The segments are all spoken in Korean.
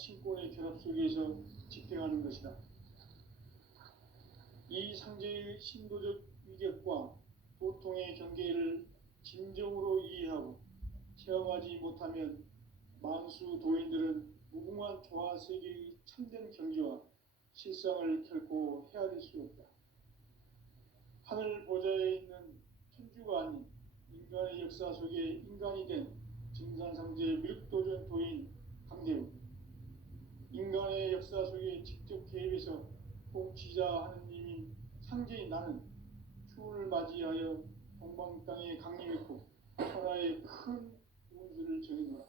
신권의 결합 속에서 집행하는 것이다. 이 상제의 신도적 위격과 도통의 경계를 진정으로 이해하고 체험하지 못하면 만수 도인들은 무궁한 조화 세계의 참된 경지와 실상을 결코 헤아릴 수 없다. 하늘 보좌에 있는 천주가 아닌 인간의 역사 속에 인간이 된 증산상제 미륵도전 도인 강대우, 인간의 역사 속에 직접 개입해서 통치자 하느님인 상제인 나는 추운을 맞이하여 동방 땅에 강림했고 천하의 큰 운수를 정해놓아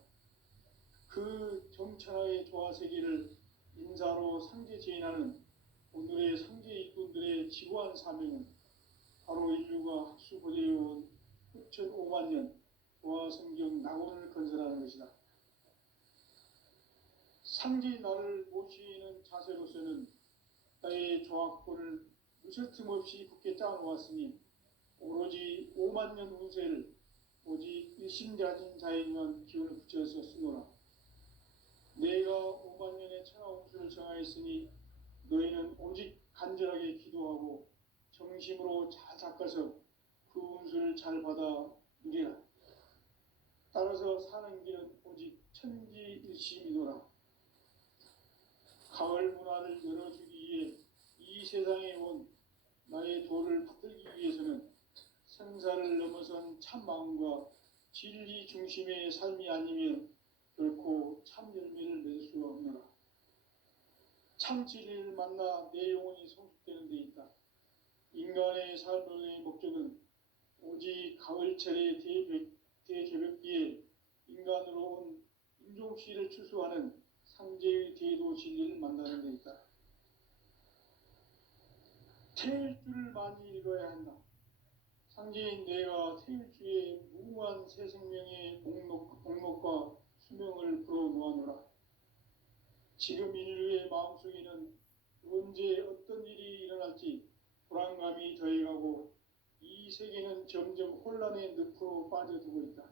그 정천하의 조화세계를 인사로 상제 제인하는 오늘의 상제 일꾼들의 지구한 사명은 바로 인류가 학수고대해온 후천 5만 년 조화성경 낙원을 건설하는 것이다. 상제인 나를 모시는 자세로서는 나의 조합권을 무설틈 없이 굳게 짜놓았으니 오로지 5만 년 운세를 오직 일심가진 자에게만 기운을 붙여서 쓰노라. 내가 5만 년의 천하 운수를 정하였으니 너희는 오직 간절하게 기도하고 정심으로 잘 닦아서 그 운수를 잘 받아 누리라. 따라서 사는 길은 오직 천지일심이노라. 가을 문화를 열어주기 위해 이 세상에 온 나의 도를 받들기 위해서는 생사를 넘어선 참 마음과 진리 중심의 삶이 아니면 결코 참 열매를 맺을 수가 없노라. 참 진리를 만나 내 영혼이 성숙되는 데 있다. 인간의 삶의 목적은 오직 가을철의 대개벽기에 인간으로 온 인종씨를 추수하는 상제의 대도 진리를 만나는 데 있다. 태일주를 많이 읽어야 한다. 상제인 내가 태일주의 무궁한 새 생명의 목록과 수명을 풀어놓아노라. 지금 인류의 마음속에는 언제 어떤 일이 일어날지 불안감이 더해가고 이 세계는 점점 혼란의 늪으로 빠져들고 있다.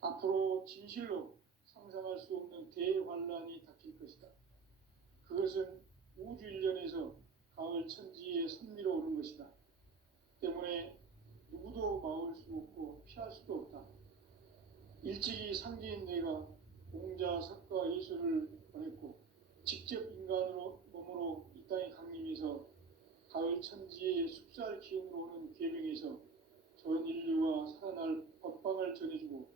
앞으로 진실로 상상할 수 없는 대환란이 닥칠 것이다. 그것은 우주 일련에서 가을 천지에 선미로 오는 것이다. 때문에 누구도 막을 수 없고 피할 수도 없다. 일찍이 상제인 내가 공자, 석가, 예수를 보냈고 직접 인간으로 몸으로 이 땅에 강림해서 가을 천지의 숲살 기운으로 오는 궤병에서 전 인류가 살아날 법방을 전해주고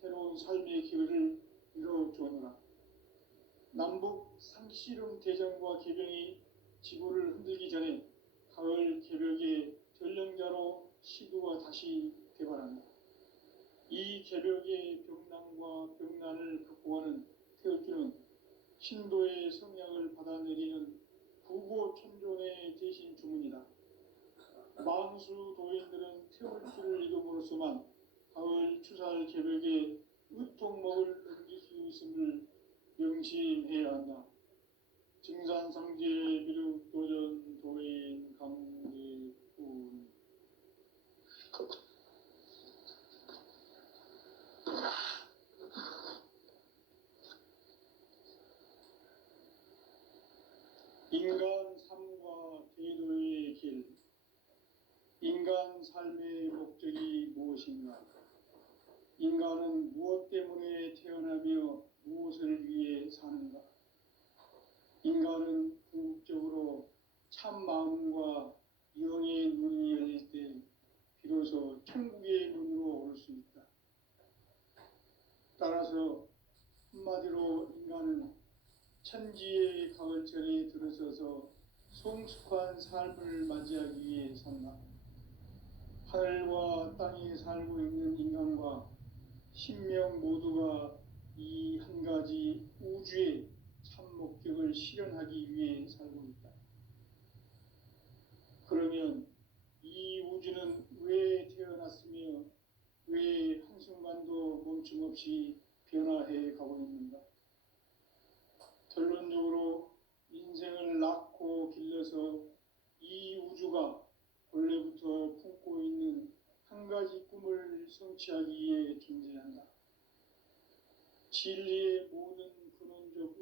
새로운 삶의 기회를 이뤄주었노라. 남북 상씨름 대전과 개병이 지구를 흔들기 전에 가을 개벽의 전령자로 시구가 다시 개발한다. 이 개벽의 병난과 병난을 극복하는 태울주는 신도의 성약을 받아내리는 부고천존의 대신 주문이다. 만수 도인들은 태울주를 이름으로서만 가을 추살 개벽의 의통목을 넘길 수 있음을 명심해야 한다. 증산상제 미륵도전 도인 강대훈. 인간 삶과 대도의 길. 인간 삶의 목적이 무엇인가? 인간은 무엇 때문에 태어나며 무엇을 위해 사는가? 인간은 궁극적으로 참 마음과 영의 눈이 열릴 때 비로소 천국의 문으로 올 수 있다. 따라서 한마디로 인간은 천지의 가을철에 들어서서 성숙한 삶을 맞이하기 위해 산다. 하늘과 땅에 살고 있는 인간과 신명 모두가 이 한 가지 우주의 참 목적을 실현하기 위해 살고 있다. 그러면 이 우주는 왜 태어났으며 왜 한순간도 멈춤없이 변화해 가고 있는가? 결론적으로 인생을 낳고 길러서 이 우주가 본래부터 품고 있는 한 가지 꿈을 성취하기 위해 존재한다. 진리의 모든 근원적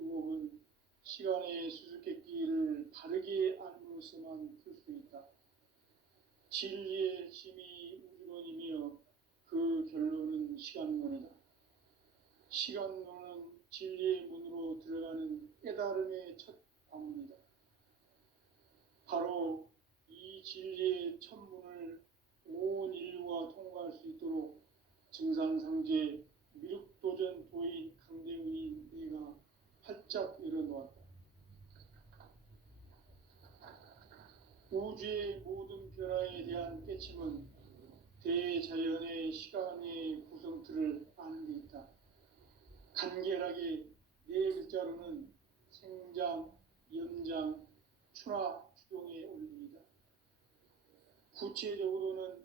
시간의 수수께끼를 바르게 알므로서만 풀 수 있다. 진리의 힘이 우주론이며 그 결론은 시간론이다. 시간론은 진리의 문으로 들어가는 깨달음의 첫 방문이다. 바로 이 진리의 첫 문을 온 인류가 통과할 수 있도록 증산상제 미륵도전 도인 강대훈이 내가 활짝 열어놓았다. 우주의 모든 변화에 대한 깨침은 대자연의 시간의 구성틀을 아는 데 있다. 간결하게 네 글자로는 생장, 연장, 추나 추동의 원리이다. 구체적으로는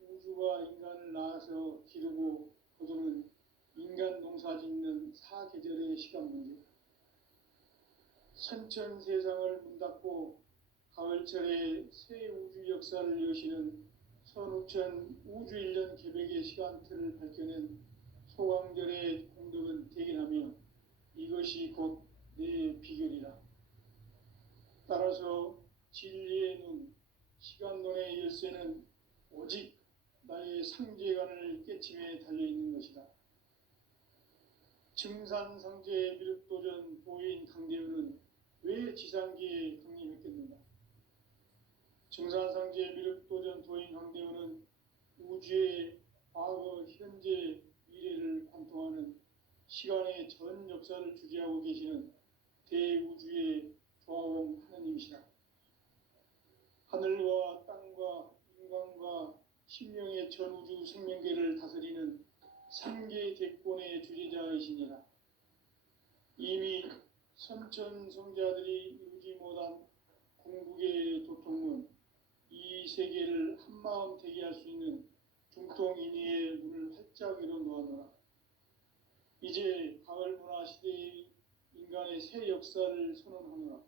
우주가 인간을 낳아서 기르고 거두는 인간 농사 짓는 사계절의 시간 문제. 선천 세상을 문 닫고 가을철에 새 우주 역사를 여시는 선우천 우주 1년 계백의 시간틀을 밝혀낸 소강절의 공덕은 대견하며 이것이 곧 내 비결이라. 따라서 진리의 눈, 시간론의 열쇠는 오직 나의 상제관을 깨침에 달려있는 것이다. 증산상제 미륵도전 도인 강대훈은 왜 지상기에 강림했겠는가? 증산상제 미륵도전 도인 강대훈은 우주의 과거, 현재, 미래를 관통하는 시간의 전 역사를 주재하고 계시는 대우주의 조화공 하느님이시다. 하늘과 땅과 인간과 신명의 전우주 생명계를 다스리는 삼계 대권의 주재자이시니라. 이미 선천성자들이 이루지 못한 궁극의 도통문, 이 세계를 한마음 되게 할 수 있는 중통인의의 문을 활짝 열어놓아노라. 이제 가을 문화 시대의 인간의 새 역사를 선언하노라.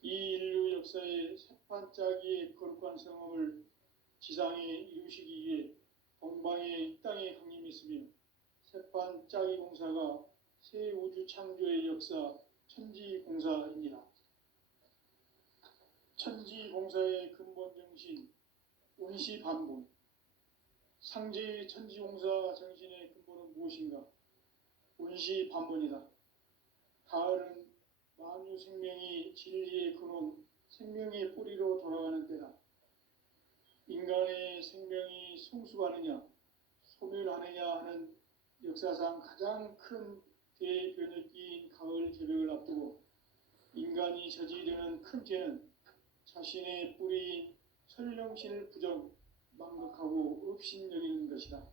이 인류 역사의 새판짜기의 거룩한 성험을 지상에 이루시기 위해 동방의 이 땅에 강림했으며 새판짜기 공사가 새 우주 창조의 역사 천지공사입니다. 천지공사의 근본 정신 운시반본. 상제의 천지공사 정신의 근본은 무엇인가? 운시반본이다. 가을은 만유 생명이 진리의 근원, 생명의 뿌리로 돌아가는 때다. 인간의 생명이 성숙하느냐, 소멸하느냐 하는 역사상 가장 큰 대변혁기인 가을 개벽을 앞두고 인간이 저지르는 큰 죄는 자신의 뿌리인 설령신을 부정, 망각하고 업신여기는 것이다.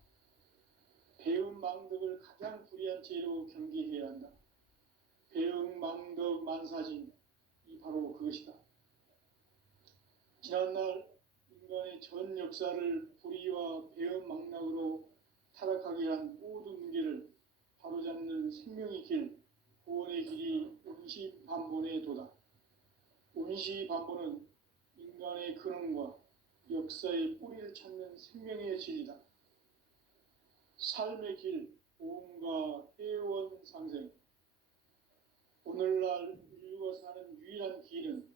배음 망덕을 가장 불의한 죄로 경계해야 한다. 배음 망덕 만사진, 이 바로 그것이다. 지난날 인간의 전 역사를 불의와 배음 망락으로 타락하게 한 모든 문제를 바로잡는 생명의 길, 구원의 길이 운시반본의 도다. 운시반본은 인간의 근원과 역사의 뿌리를 찾는 생명의 진리다. 삶의 길, 보험과 회원 상생. 오늘날 인류가 사는 유일한 길은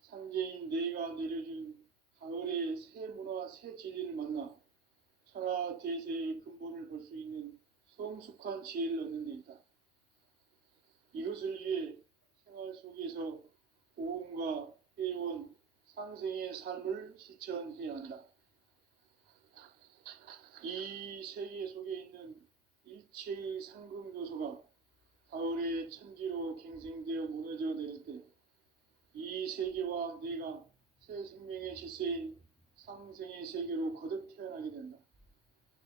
상제인 내가 내려준 가을의 새 문화, 새 진리를 만나 천하 대세의 근본을 볼 수 있는 성숙한 지혜를 얻는 데 있다. 이것을 위해 생활 속에서 보험과 회원, 상생의 삶을 실천해야 한다. 이 세계 속에 있는 일체의 상금 요소가 가을의 천지로 갱생되어 무너져 내릴 때 이 세계와 내가 새 생명의 질서인 상생의 세계로 거듭 태어나게 된다.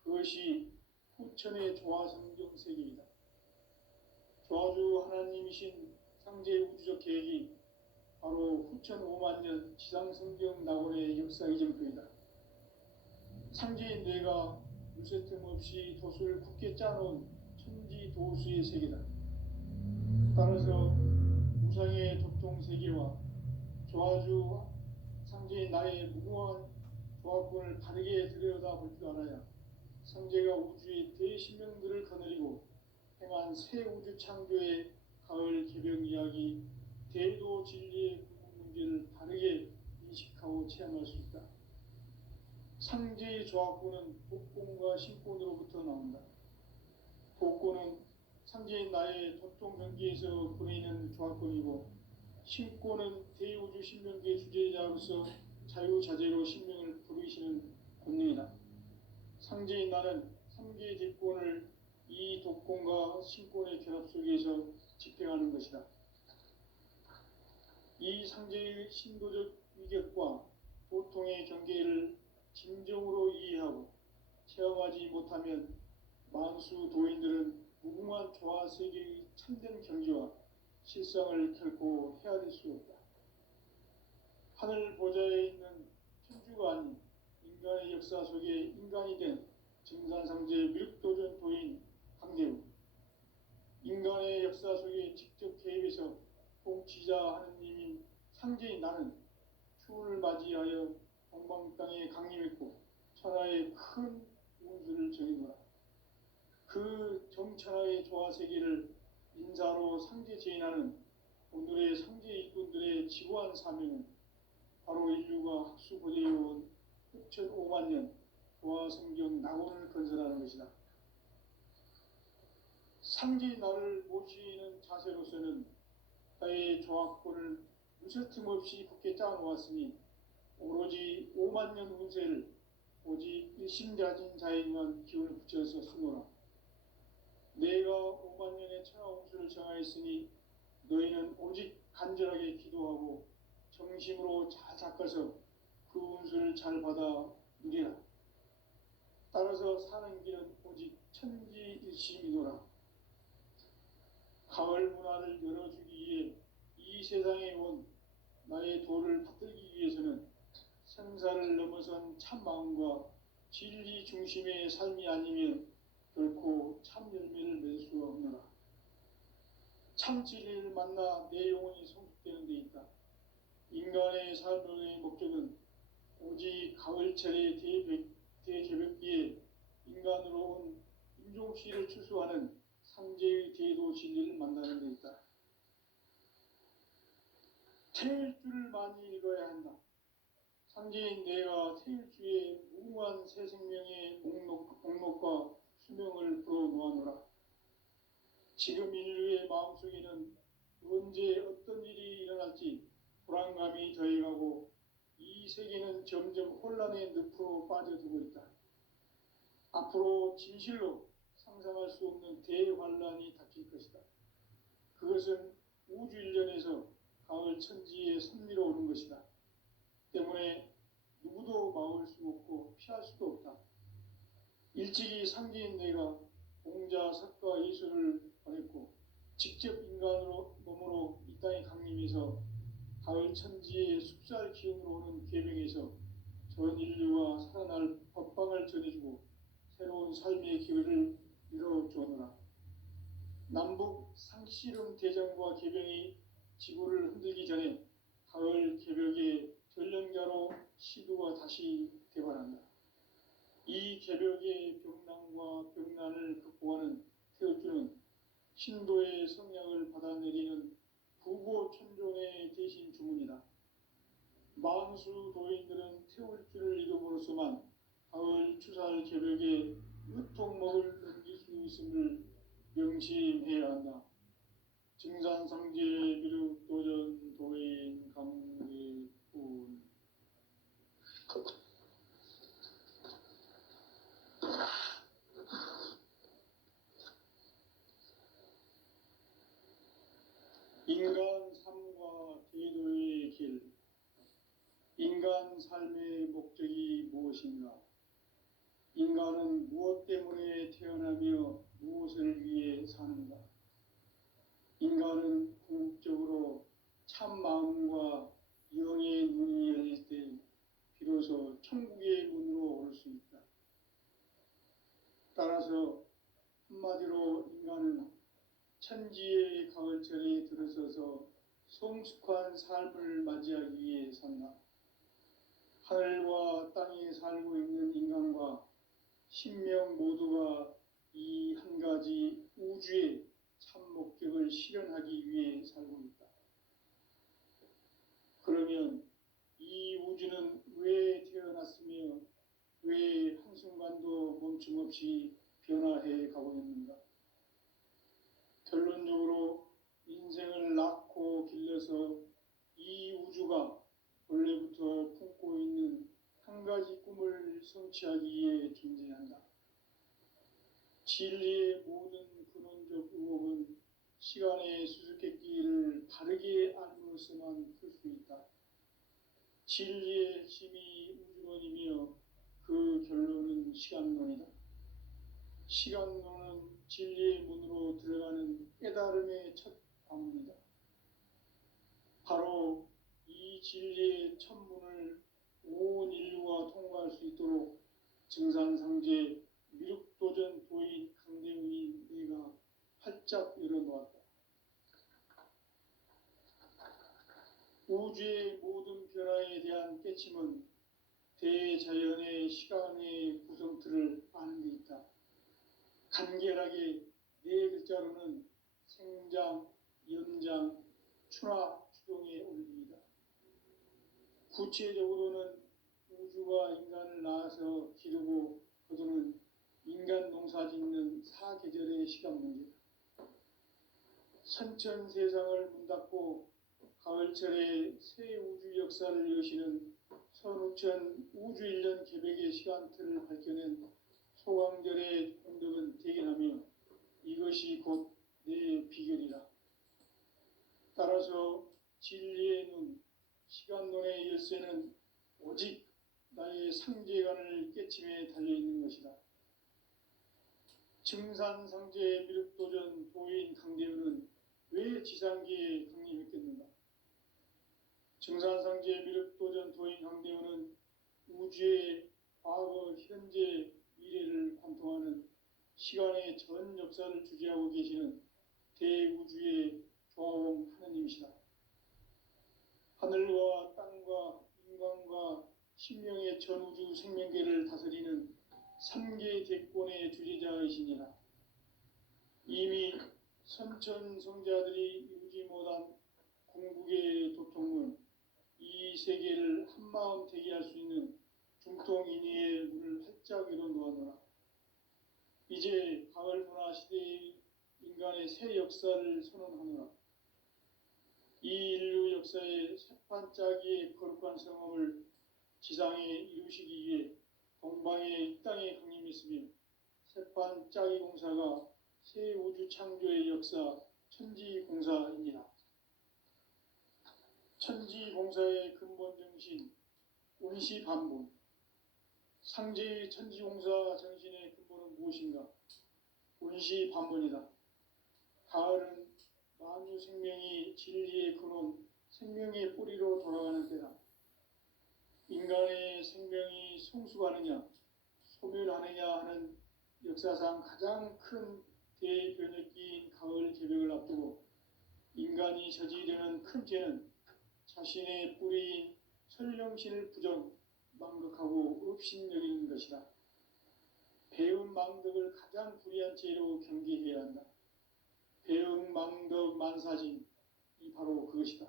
그것이 후천의 조화성경 세계이다. 조화주 하나님이신 상제 우주적 계획이 바로 후천 5만년 지상성경 낙원의 역사 이정표이다. 상제인 뇌가 물새틈 없이 도수를 굳게 짜놓은 천지도수의 세계다. 따라서 우상의 도통세계와 조화주 상제인 나의 무궁한 조화권을 바르게 들여다볼 줄 알아야 상제가 우주의 대신명들을 거느리고 행한 새 우주 창조의 가을 개벽 이야기, 대도 진리의 궁극 문제를 다르게 인식하고 체험할 수 있다. 상제의 조합구는 복권과 신권으로부터 나온다. 복권은 상제인 나의 토종 경계에서 보내는 조합권이고, 신권은 대우주 신명계의 주제자로서 자유자재로 신명을 부르시는 권능이다. 상제인 나는 3개의 대권을 이 독권과 신권의 결합 속에서 집행하는 것이다. 이 상제의 신도적 위격과 보통의 경계를 진정으로 이해하고 체험하지 못하면 만수 도인들은 무궁한 조화 세계의 참된 경지와 실상을 결코 헤아릴 수 없다. 하늘 보좌에 있는 천주가 아닌 인간의 역사 속에 인간이 된 증산상제 미륵도전 도인 강대우, 인간의 역사 속에 직접 개입해서 통치자 하느님인 상제인 나는 추운을 맞이하여 동방 땅에 강림했고 천하의 큰 운수를 정해놓아 그 정천하의 조화세계를 인사로 상제 제인하는 오늘의 상제 일꾼들의 지구한 사명은 바로 인류가 학수고대해온 6,500만 년 조화성경 낙원을 건설하는 것이다. 상제인 나를 모시는 자세로서는 나의 조합권을 무쇠틈 없이 굳게 짜놓았으니 오로지 5만 년 운세를 오직 일심가진 자에게만 기운을 붙여서 쓰노라. 내가 5만 년의 천하 운수를 정하였으니 너희는 오직 간절하게 기도하고 정심으로 잘 닦아서 그 운수를 잘 받아 누리라. 따라서 사는 길은 오직 천지일심이노라. 가을 문화를 열어주기 위해 이 세상에 온 나의 도를 받들기 위해서는 생사를 넘어선 참마음과 진리 중심의 삶이 아니면 결코 참 열매를 맺을 수 없노라. 참 진리를 만나 내 영혼이 성숙되는 데 있다. 인간의 삶의 목적은 오직 가을철의 대개벽기에 인간으로 온 인종시를 추수하는 상제의 대도 진리를 만나는 데 있다. 태일주를 많이 읽어야 한다. 상제인 내가 태일주의 무궁한 새 생명의 목록과 수명을 불어놓아노라. 지금 인류의 마음속에는 언제 어떤 일이 일어날지 불안감이 더해가고 이 세계는 점점 혼란의 늪으로 빠져들고 있다. 앞으로 진실로 상상할 수 없는 대환란이 닥칠 것이다. 그것은 우주 일련에서 가을 천지에 선미로 오는 것이다. 때문에 누구도 막을 수 없고 피할 수도 없다. 일찍이 상제인 내가 공자, 석가, 예수를 보냈고 직접 인간으로 몸으로 이 땅에 강림해서 가을 천지의 숲살 기운으로 오는 계명에서 전 인류가 살아날 법방을 전해주고 새로운 삶의 기회를 이뤄주노라. 남북 상씨름 대전과 개병이 지구를 흔들기 전에 가을 개벽의 전령자로 시도가 다시 대발한다. 이 개벽의 병난과 병난을 극복하는 태울주는 신도의 성약을 받아내리는 부고천종의 대신 주문이다. 만수 도인들은 태울주를 이름으로서만 가을 추살 개벽의 으통목을 넘길 수 있음을 명심해야 한다. 증산상제 미륵도전 도인 강대군. 인간 삶과 제도의 길. 인간 삶의 목적이 무엇인가? 인간은 무엇 때문에 태어나며 무엇을 위해 사는가? 인간은 궁극적으로 참 마음과 영의 눈이 열릴 때 비로소 천국의 문으로 올 수 있다. 따라서 한마디로 인간은 천지의 가을철에 들어서서 성숙한 삶을 맞이하기 위해 산다. 하늘과 땅에 살고 있는 인간과 신명 모두가 이 한 가지 우주의 참 목적을 실현하기 위해 살고 있다. 그러면 이 우주는 왜 태어났으며 왜 한순간도 멈춤 없이 변화해 가고 있는가? 결론적으로 인생을 낳고 길러서 이 우주가 원래부터 품고 있는 한 가지 꿈을 성취하기 위해 존재한다. 진리의 모든 근원적 의혹은 시간의 수수께끼를 바르게 알므로써만 풀 수 있다. 진리의 핵심이 우주론이며 그 결론은 시간론이다. 시간론은 진리의 문으로 들어가는 깨달음의 첫 방문이다. 바로 이 진리의 첫 문을 온 인류가 통과할 수 있도록 증산상제 미륵도전 도인 강대의 내가 활짝 열어놓았다. 우주의 모든 변화에 대한 깨침은 대자연의 시간의 구성틀을 아는 데 있다. 간결하게 네 글자로는 생장, 연장, 추나 추동의 원리이다. 구체적으로는 우주가 인간을 낳아서 기르고 거두는 인간 농사 짓는 사계절의 시간 문제다. 선천 세상을 문 닫고 가을철에 새 우주 역사를 여시는 선우천 우주 1년 계백의 시간틀을 밝혀낸 소강절의 공덕은 대견하며 이것이 곧 내 비결이라. 따라서 진리의 눈, 시간론의 열쇠는 오직 나의 상제관을 깨침에 달려있는 것이다. 증산상제 미륵도전 도인 강대우는 왜 지상계에 강림했겠는가? 증산상제 미륵도전 도인 강대우는 우주의 과거, 현재, 미래를 관통하는 시간의 전 역사를 주재하고 계시는 대우주의 조화원 하느님이시다. 하늘과 땅과 인간과 신명의 전우주 생명계를 다스리는 3개 대권의 주재자이시니라. 이미 선천성자들이 이루지 못한 궁극의 도통은 이 세계를 한마음 되게 할 수 있는 중통인의의 문을 활짝 열어놓아노라. 이제 가을 문화 시대의 인간의 새 역사를 선언하노라. 이 인류 역사의 새판짜기의 거룩한 성험을 지상에 이루시기 위해 동방의 이 땅에 강림했으며 새판짜기 공사가 새 우주 창조의 역사 천지공사입니다. 천지공사의 근본 정신 운시반본. 상제의 천지공사 정신의 근본은 무엇인가? 운시반본이다. 가을은 만유 생명이 진리의 근원, 생명의 뿌리로 돌아가는 때다. 인간의 생명이 성숙하느냐, 소멸하느냐 하는 역사상 가장 큰 대변혁기인 가을 개벽을 앞두고 인간이 저지르는 큰 죄는 자신의 뿌리인 설령신을 부정, 망극하고 업신여기는 것이다. 배운 망덕을 가장 불의한 죄로 경계해야 한다. 배운 망덕 만사진이 바로 그것이다.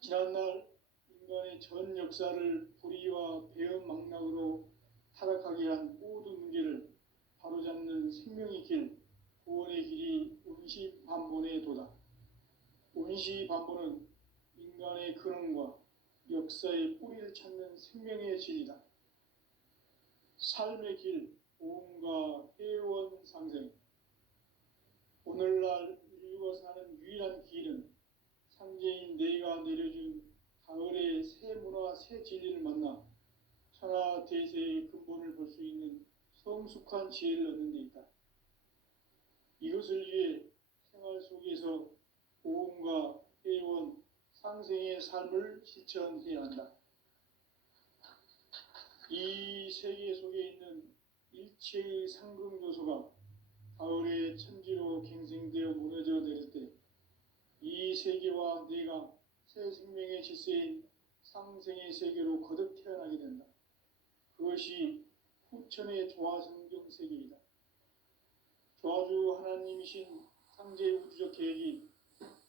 지난날 인간의 전 역사를 불의와 배은 망락으로 타락하게 한 모든 문제를 바로잡는 생명의 길, 구원의 길이 운시반본의 도다. 운시반본은 인간의 근원과 역사의 뿌리를 찾는 생명의 진리다. 삶의 길, 보험과 회원 상생. 오늘날 인류가 사는 유일한 길은 상제인 내가 내려준 가을의 새 문화, 새 진리를 만나 천하 대세의 근본을 볼 수 있는 성숙한 지혜를 얻는 데 있다. 이것을 위해 생활 속에서 보험과 회원, 상생의 삶을 실천해야 한다. 이 세계 속에 있는 일체의 상극 요소가 가을의 천지로 갱생되어 무너져 내릴 때 이 세계와 내가 새 생명의 질서인 상생의 세계로 거듭 태어나게 된다. 그것이 후천의 조화성경 세계이다. 조아주 하나님이신 상제 우주적 계획이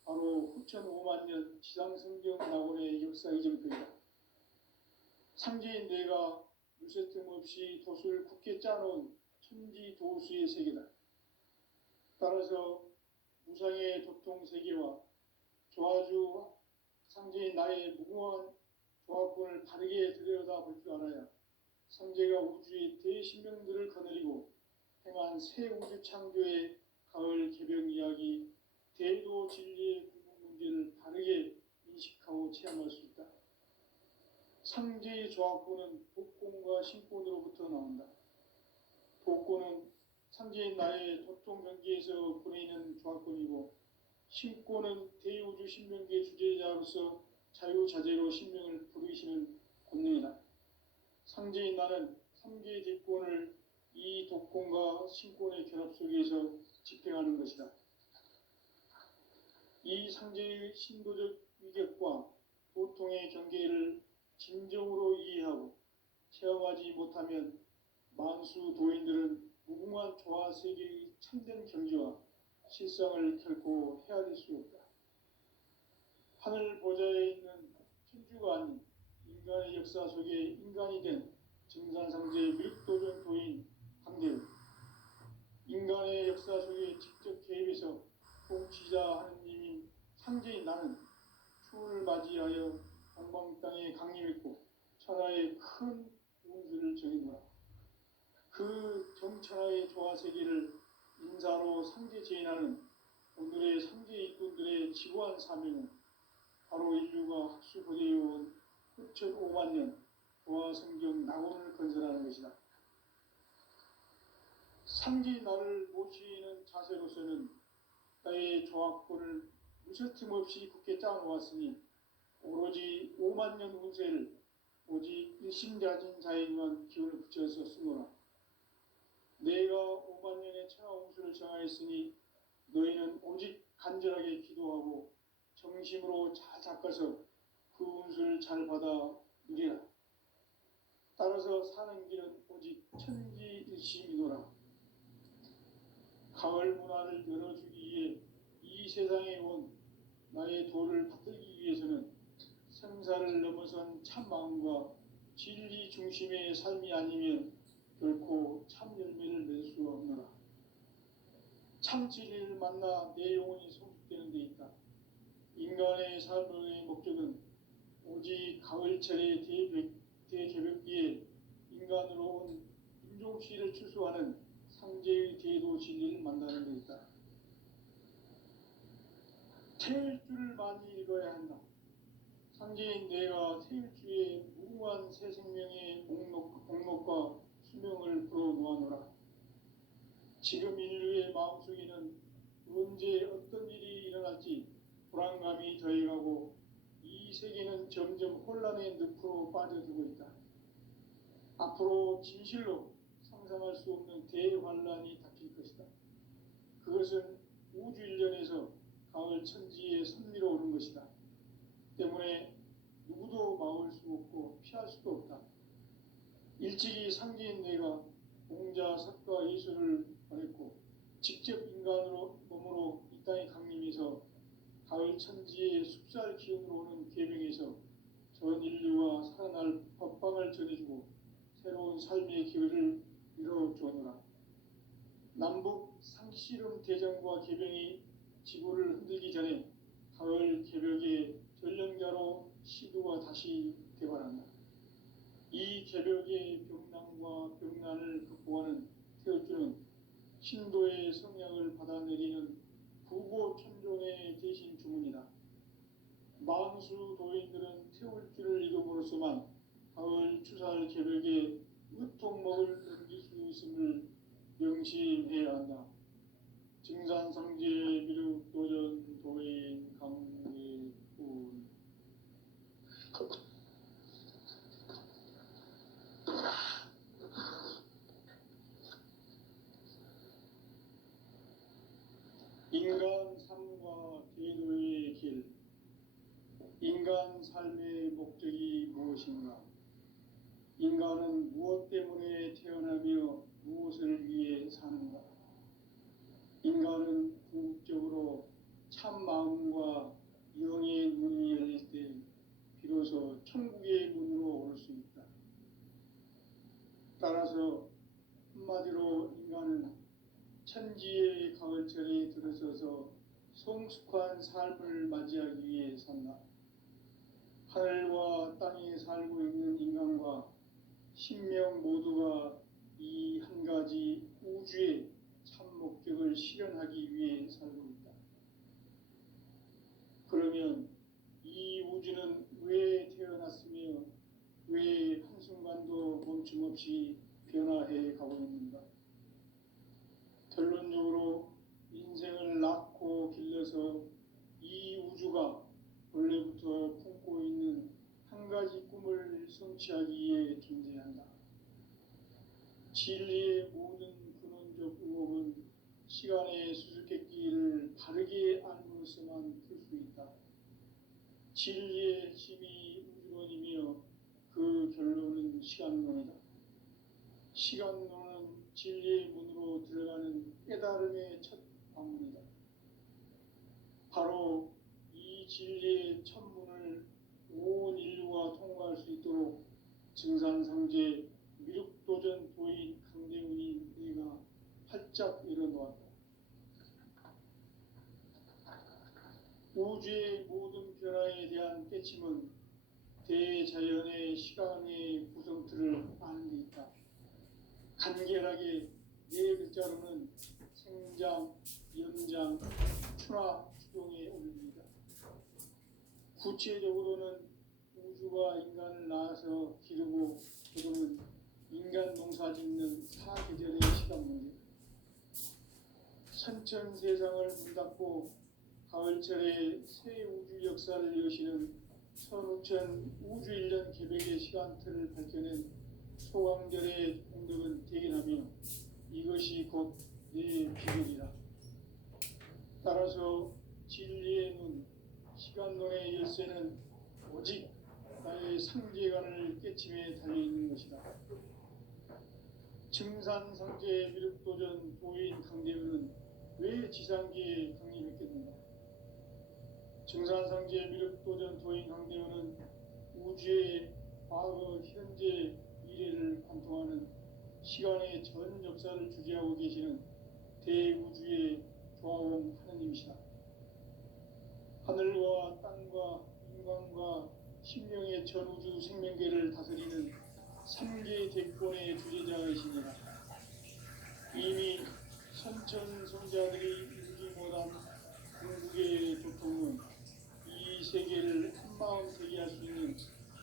바로 후천 5만 년 지상성경 낙원의 역사 이전표이다. 상제인 내가 무쇠 틈 없이 돛을 굳게 짜놓은 천지 도수의 세계다. 따라서 무상의 도통 세계와 조아주 상제인 나의 무궁한 조합권을 바르게 들여다볼 줄 알아야 상제가 우주의 대신명들을 거느리고 행한 새 우주 창조의 가을 개벽 이야기, 대도 진리의 궁극 문제를 바르게 인식하고 체험할 수 있다. 상제의 조합권은 독권과 신권으로부터 나온다. 독권은 상제인 나의 도통 경계에서 보내는 조합권이고, 신권은 대우주 신명계 주제자로서 자유자재로 신명을 부르시는 권능이다. 상제인 나는 3개의 대권을 이 독권과 신권의 결합 속에서 집행하는 것이다. 이 상제의 신도적 위격과 도통의 경계를 진정으로 이해하고 체험하지 못하면 만수 도인들은 무궁한 조화 세계의 참된 경지와 실상을 결코 헤아릴 수 없다. 하늘 보좌에 있는 천주가 아닌 인간의 역사 속에 인간이 된 증산상제 미륵도전 도인 강대우, 인간의 역사 속에 직접 개입해서 통치자 하느님인 상제인 나는 추운을 맞이하여 동방 땅에 강림했고 천하의 큰 운수를 정해놓아 그 정천하의 조화세계를 인사로 상제 제인하는 오늘의 상제 일꾼들의 지고한 사명은 바로 인류가 학수고대해온 후천 5만 년 조화성경 낙원을 건설하는 것이다. 상제인 나를 모시는 자세로서는 나의 조합권을 무쇠틈 없이 굳게 짜놓았으니 오로지 5만 년 운세를 오직 일심자진 자에게만 기운을 붙여서 쓰노라. 내가 5만 년의 천하 운수를 정하였으니 너희는 오직 간절하게 기도하고 정심으로 잘 닦아서 그 운수를 잘 받아 누리라. 따라서 사는 길은 오직 천지일심이노라. 가을 문화를 열어주기 위해 이 세상에 온 나의 도를 받들기 위해서는 생사를 넘어선 참 마음과 진리 중심의 삶이 아니면 결코 참 열매를 낼 수 없노라. 참 진리를 만나 내 영혼이 성숙되는 데 있다. 인간의 삶의 목적은 오직 가을철의 대개벽기에 인간으로 온 인종시를 추수하는 상제의 대도 진리를 만나는 데 있다. 태일주를 많이 읽어야 한다. 상제인 내가 태일주의 무궁한 새 생명의 목록과 수명을 불어놓아노라. 지금 인류의 마음속에는 언제 어떤 일이 일어날지 불안감이 더해가고 이 세계는 점점 혼란의 늪으로 빠져들고 있다. 앞으로 진실로 상상할 수 없는 대환란이 닥칠 것이다. 그것은 우주 일련에서 가을 천지의 섭리로 오는 것이다. 때문에 누구도 막을 수 없고 피할 수도 없다. 일찍이 상제인 내가 공자, 석가, 예수를 보냈고 직접 인간으로 몸으로 이 땅에 강림해서 가을 천지의 숲살 기운으로 오는 계명에서 전 인류와 살아날 법방을 전해주고 새로운 삶의 기회를 이뤄주노라. 남북 상씨름 대전과 개병이 지구를 흔들기 전에 가을 개벽의 전령자로 시도가 다시 개발한다. 이 개벽의 병난과 병난을 극복하는 태울주는 신도의 성향을 받아내리는 부고천종의 대신 주문이다. 만수 도인들은 태울주를 이름으로서만 가을 추살 개벽에 으통먹을 넘길 수 있음을 명심해야 한다. 증산상제 미륵도전 도인 강대훈. 인간 삶과 대도의 길. 인간 삶의 목적이 무엇인가? 인간은 무엇 때문에 태어나며 무엇을 위해 사는가? 인간은 궁극적으로 참 마음과 영의 문이 열릴 때 비로소 천국의 문으로 올 수 있다. 따라서 한마디로 인간은 천지의 가을철에 들어서서 성숙한 삶을 맞이하기 위해 산다. 하늘과 땅에 살고 있는 인간과 신명 모두가 이 한 가지 우주의 참 목적을 실현하기 위해 살고 있다. 그러면 이 우주는 왜 태어났으며 왜 한순간도 멈춤없이 변화해 가고 있는가? 결론적으로 인생을 낳고 길러서 이 우주가 원래부터 품고 있는 한 가지 꿈을 성취하기 위해 존재한다. 진리의 모든 근원적 의혹은 시간의 수수께끼를 바르게 알므로서만 풀 수 있다. 진리의 핵심이 우주론이며 그 결론은 시간론이다. 시간론은 진리의 문으로 들어가는 깨달음의 첫 방문이다. 바로 이 진리의 첫 문을 온 인류가 통과할 수 있도록 증산상제 미륵도전 도인 강대훈이 내가 활짝 열어놓았다. 우주의 모든 변화에 대한 깨침은 대자연의 시간의 구성틀을 아는 데 있다. 간결하게 네 글자로는 생장, 연장, 추나 추동의 원리이다. 구체적으로는 우주가 인간을 낳아서 기르고 기르는 인간 농사 짓는 사계절의 시간 문제. 선천 세상을 문 닫고 가을철에 새 우주 역사를 여시는 선우천 우주 1년 계획의 시간틀을 밝혀낸 소강절의 공덕은 대견하며 이것이 곧 내 비결이라. 따라서 진리의 눈, 시간론의 열쇠는 오직 나의 상제관을 깨침에 달려있는 것이다. 증산상제 미륵도전 도인 강대훈은 왜 지상기에 강림했겠는가? 증산상제 미륵도전 도인 강대훈은 우주의 과거, 현재, 미래를 관통하는 시간의 전 역사를 주재하고 계시는 대우주의 조화원 하느님이시다. 하늘과 땅과 인간과 신명의 전우주 생명계를 다스리는 3개 대권의 주재자이시니라. 이미 선천성자들이 이루지 못한 궁극의 조통은 이 세계를 한마음 되게 할 수 있는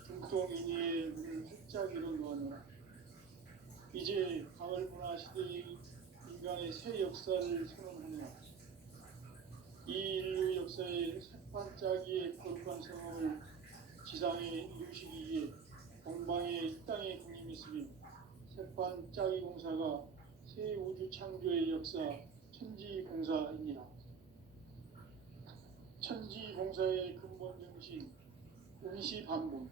중통인의의 문을 활짝 열어놓았노라. 이제 가을 문화 시대의 인간의 새 역사를 선언하노라. 이 인류 역사의 새반짝이의 거룩한 성함을 지상에 이루시기 위해 동방의 이 땅에 군림했으며 새반짝이 공사가 새 우주 창조의 역사 천지공사입니다. 천지공사의 근본 정신 운시반본.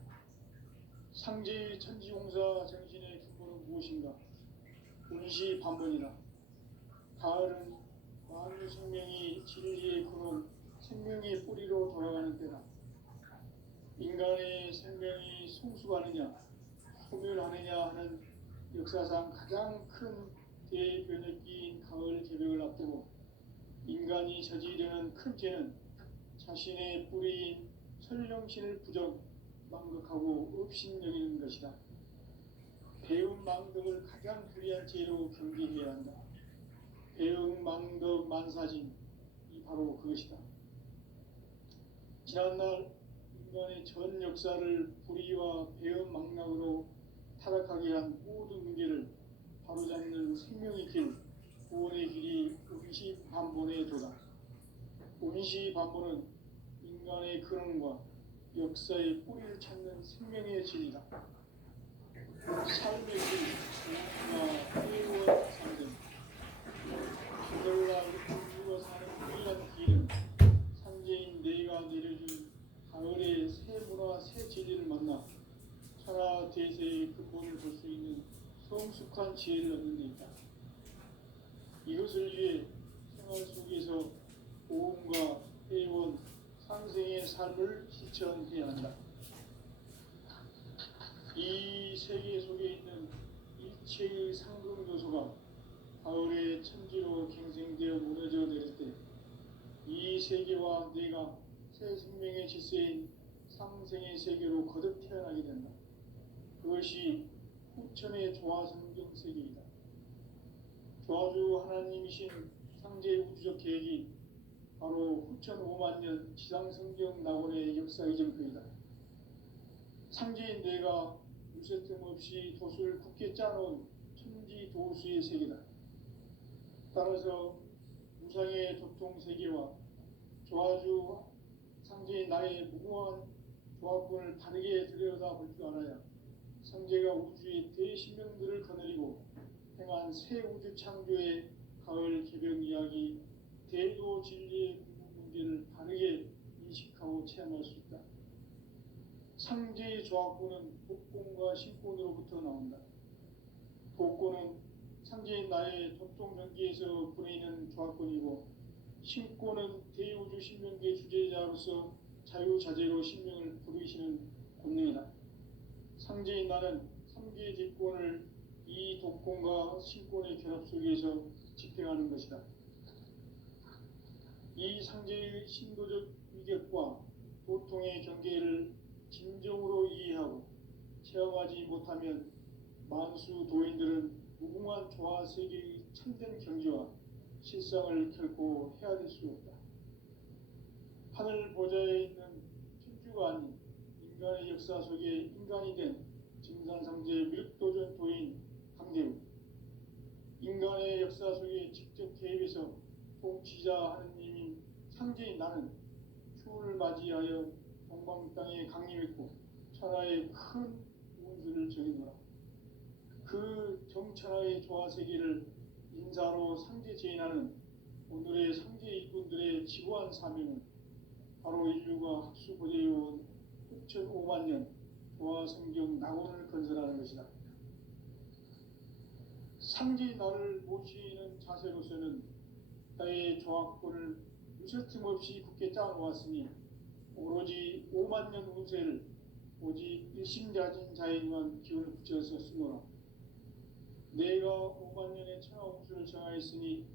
상제의 천지공사 정신의 근본은 무엇인가? 운시반본이다. 가을은 만유 생명이 진리의 근원, 생명의 뿌리로 돌아가는 때다. 인간의 생명이 성숙하느냐, 소멸하느냐 하는 역사상 가장 큰 대변혁기인 가을 개벽을 앞두고 인간이 저지르는 큰 죄는 자신의 뿌리인 설령신을 부정, 망극하고 업신여기는 것이다. 배움 망덕을 가장 불의한 죄로 경계해야 한다. 배움 망덕 만사진, 이 바로 그것이다. 지난날 인간의 전 역사를 불의와 배움 망락으로 타락하게 한 모든 문제를 바로잡는 생명의 길, 구원의 길이 운시반본의 도다. 운시반본은 인간의 근원과 역사의 뿌리를 찾는 생명의 진리다. 삶의 길, 우주와 회원 상전, 하늘날 우주가 사는 유일한 길은 상제인 내가 내려준 가을의 새 문화, 새 진리를 만나 천하 대세의 근본을 볼 수 있는 성숙한 지혜를 얻는 데 있다. 이것을 위해 생활 중심의 삶을 실천해야 한다. 이 세계 속에 있는 일체의 상승 요소가 가을의 천지로 갱생되어 무너져 내릴 때 이 세계와 내가 새 생명의 질서인 상생의 세계로 거듭 태어나게 된다. 그것이 후천의 조화성경 세계이다. 조화주 하나님이신 상제 우주적 계획이 바로 후천 5만 년 지상성경 낙원의 역사 이전표이다. 상제인 내가 유세틈 없이 돛을 굳게 짜놓은 천지 도수의 세계다. 따라서 우상의 도통 세계와 조화주 상제인 나의 무궁한 조합군을 다르게 들여다볼 줄 알아야 상제가 우주의 대신명들을 거느리고 행한 새 우주 창조의 가을 개벽 이야기, 대도 진리의 문제를 다르게 인식하고 체험할 수 있다. 상제의 조합군은 독곤과 신곤으로부터 나온다. 독곤은 상제인 나의 도통 전기에서 보내는 조합군이고, 신곤은 대우주 신명계의 주제자로서 자유자재로 신명을 부르시는 권능이다. 상제인 나는 3개의 뒷권을 이 독권과 신권의 결합 속에서 집행하는 것이다. 이 상제의 신도적 위격과 도통의 경계를 진정으로 이해하고 체험하지 못하면 만수 도인들은 무궁한 조화 세계의 참된 경지와 실상을 결코 헤아릴 수 없다. 하늘 보좌에 있는 천주가 아닌 인간의 역사 속에 인간이 된 증산상제 미륵도전 도인 강대우, 인간의 역사 속에 직접 개입해서 통치자 하느님인 상제인 나는 추운을 맞이하여 동방 땅에 강림했고 천하의 큰 운수를 정해놓아 그 정천하의 조화세계를 인사로 상제 제인하는 오늘의 상제 일꾼들의 지구한 사명은 바로 인류가 학수고대해온 6,5만 년 조화성경 낙원을 건설하는 것이다. 상제의 나를 모시는 자세로서는 나의 조합권을 유세틈 없이 굳게 짜놓았으니 오로지 5만 년 운세를 오직 일심자진 자에만 기운을 붙여서 쓰노라. 내가 5만 년의 천하 운수를 정하였으니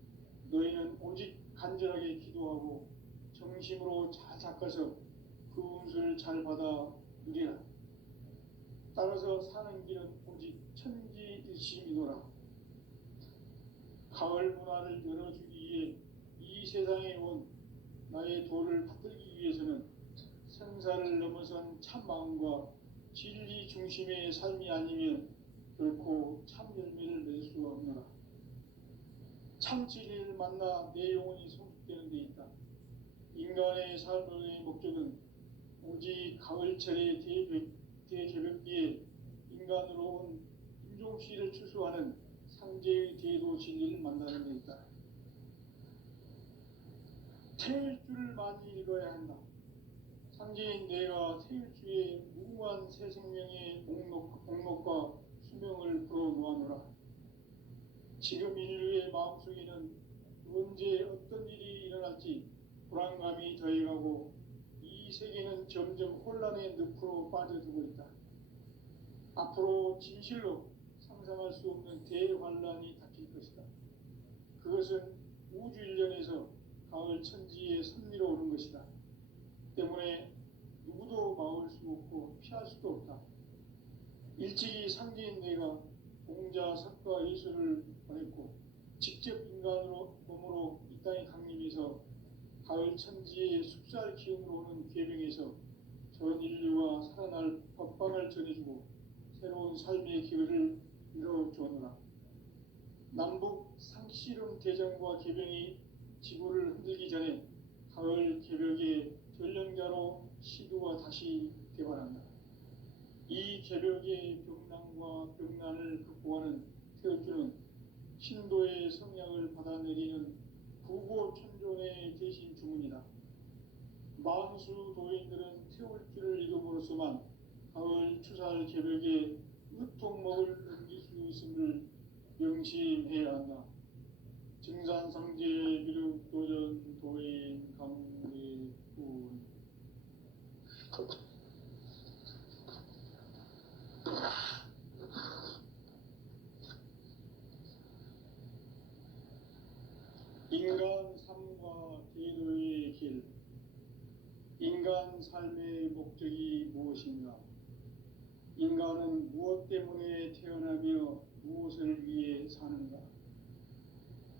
너희는 오직 간절하게 기도하고 정심으로 잘 닦아서 그 운수를 잘 받아 누리라. 따라서 사는 길은 오직 천지일심이노라. 가을 문화를 열어주기 위해 이 세상에 온 나의 도를 붙들기 위해서는 생사를 넘어선 참 마음과 진리 중심의 삶이 아니면 결코 참 열매를 맺을 수가 없노라. 참 진리를 만나 내 영혼이 성숙되는 데 있다. 인간의 삶의 목적은 오직 가을철의 대개벽기에 인간으로 온 인종씨를 추수하는 상제의 대도 진리를 만나는 데 있다. 태일 줄을 많이 읽어야 한다. 상제인 내가 태일주의 무궁한 새 생명의 목록과 수명을 풀어놓아노라. 지금 인류의 마음속에는 언제 어떤 일이 일어날지 불안감이 더해가고 이 세계는 점점 혼란의 늪으로 빠져들고 있다. 앞으로 진실로 상상할 수 없는 대환란이 닥칠 것이다. 그것은 우주 일련에서 가을 천지에 선미로 오는 것이다. 때문에 누구도 막을 수 없고 피할 수도 없다. 일찍이 상제인 내가 공자, 석가, 예수를 보냈고 직접 인간으로 몸으로 이 땅에 강림해서 가을 천지의 숲살 기운으로 오는 계명에서 전 인류와 살아날 법방을 전해주고 새로운 삶의 기회를 이뤄주었노라. 남북 상씨름 대전과 계병이 지구를 흔들기 전에 가을 개벽의 전령자로 시도가 다시 개발한다. 이 개벽의 병난과 병난을 극복하는 태울주는 신도의 성향을 받아내리는 부고천존의 대신 주문이다. 만수 도인들은 태울주를 읽음으로써만 가을 추살 개벽에 으통먹을 넘길 수 있음을 명심해야 한다. 증산상제 미륵도전 도인 강대군 인간 삶과 계도의 길. 인간 삶의 목적이 무엇인가? 인간은 무엇 때문에 태어나며 무엇을 위해 사는가?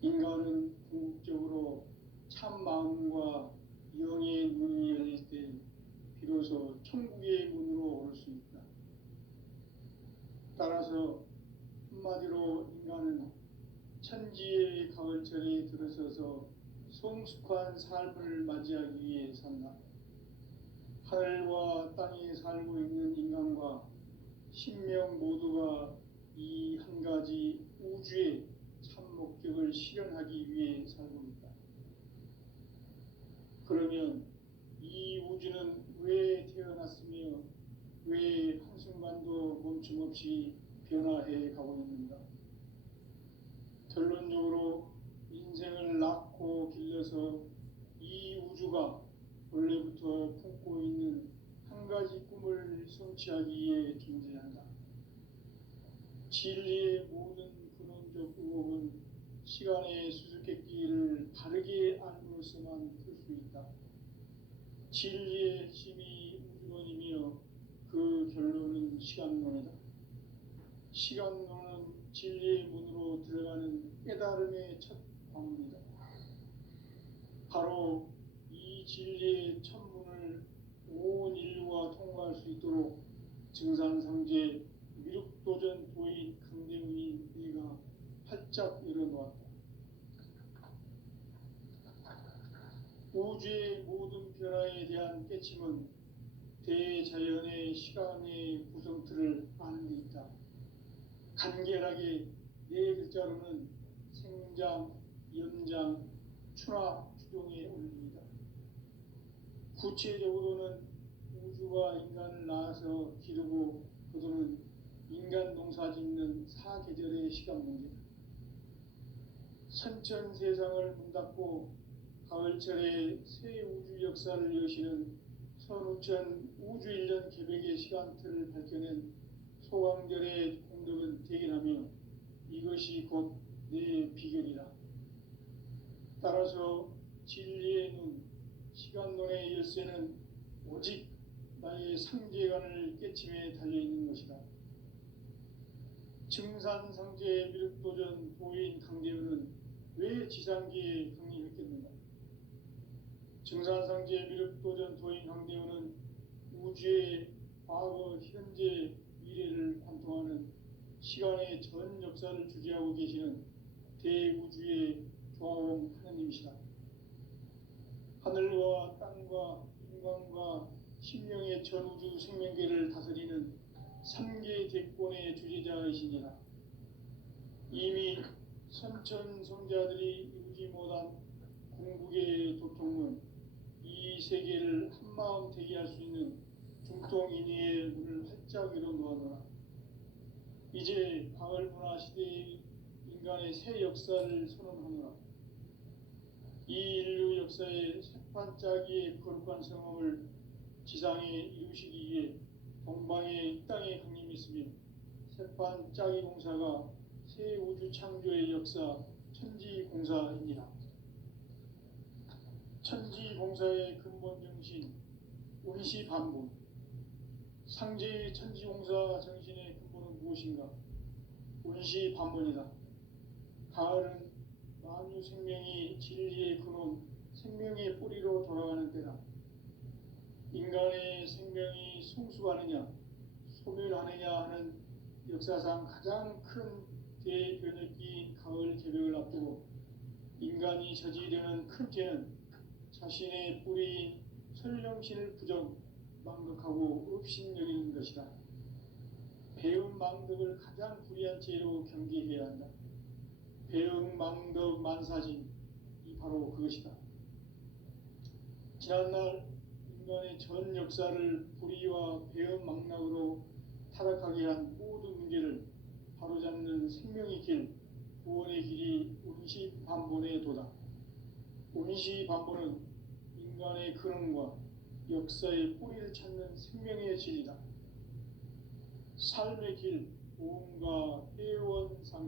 인간은 궁극적으로 참 마음과 영의 문이 열릴 때 비로소 천국의 문으로 올 수 있다. 따라서 한마디로 인간은 천지의 가을철에 들어서서 성숙한 삶을 맞이하기 위해 산다. 하늘과 땅에 살고 있는 인간과 신명 모두가 이 한 가지 우주의 참 목적을 실현하기 위해 살고 있다. 그러면 이 우주는 왜 태어났으며 왜 한순간도 멈춤 없이 변화해 가고 있는가? 결론적으로 인생을 낳고 길러서 이 우주가 원래부터 품고 있는 한 가지 꿈을 성취하기 위해 존재한다. 진리의 모든 근원적 의혹은 시간의 수수께끼를 바르게 알므로서만 풀 수 있다. 진리의 핵심이 우주론이며 그 결론은 시간론이다. 시간론은 진리의 문으로 들어가는 깨달음의 첫 방문이다. 바로 이 진리의 천문을 온 인류가 통과할 수 있도록 증산상제 미륵도전 도인 강대문이 네가 활짝 열어놓았다. 우주의 모든 변화에 대한 깨침은 대자연의 시간의 구성틀을 아는 데 있다. 간결하게 네 글자로는 생장, 연장, 추락, 추동에 올립니다. 구체적으로는 우주가 인간을 낳아서 기르고 거두는 인간 농사 짓는 사계절의 시간 문제다. 선천 세상을 문 닫고 가을철에 새 우주 역사를 여시는 선우천 우주 1년 계획의 시간틀을 밝혀낸 소강절의 공덕은 대견하며 이것이 곧 내 비결이라. 따라서 진리의 눈, 시간론의 열쇠는 오직 나의 상제관을 깨침에 달려있는 것이다. 증산상제 미륵도전 도인 강대현은 왜 지상기에 강림했겠는가? 증산상제 미륵도전 도인 강대현은 우주의 과거, 현재, 미래를 관통하는 시간의 전 역사를 주재하고 계시는 대우주의 조화원 하나님이시다. 하늘과 땅과 인간과 신명의 전우주 생명계를 다스리는 3개 대권의 주재자이시니라. 이미 선천성자들이 이루지 못한 궁극의 도통은 이 세계를 한마음 되게 할 수 있는 중통인의의 문을 활짝 열어놓아노라. 이제 가을 문화 시대의 인간의 새 역사를 선언하노라. 이 인류 역사의 새판짜기의 거룩한 성험을 지상에 이루시기 위해 동방의 이 땅에 강림했으며 새판짜기 공사가 새 우주 창조의 역사 천지공사입니다. 천지공사의 근본 정신 운시반본. 상제의 천지공사 정신의 근본은 무엇인가? 운시반본이다. 가을은 만유 생명이 진리의 근원, 생명의 뿌리로 돌아가는 때다. 인간의 생명이 성숙하느냐, 소멸하느냐 하는 역사상 가장 큰 대변혁기인 가을 개벽을 앞두고 인간이 저지르는 큰 죄는 자신의 뿌리인 설령신을 부정, 망덕하고 업신여기는 것이다. 배운 망덕을 가장 불의한 죄로 경계해야 한다. 배응 망덕 만사진, 이 바로 그것이다. 지난날 인간의 전 역사를 불의와 배응 망락으로 타락하게 한 모든 문제를 바로잡는 생명의 길, 구원의 길이 운시반본의 도다. 운시반본은 인간의 근원과 역사의 뿌리를 찾는 생명의 진이다. 삶의 길, 보험과 회원 상생,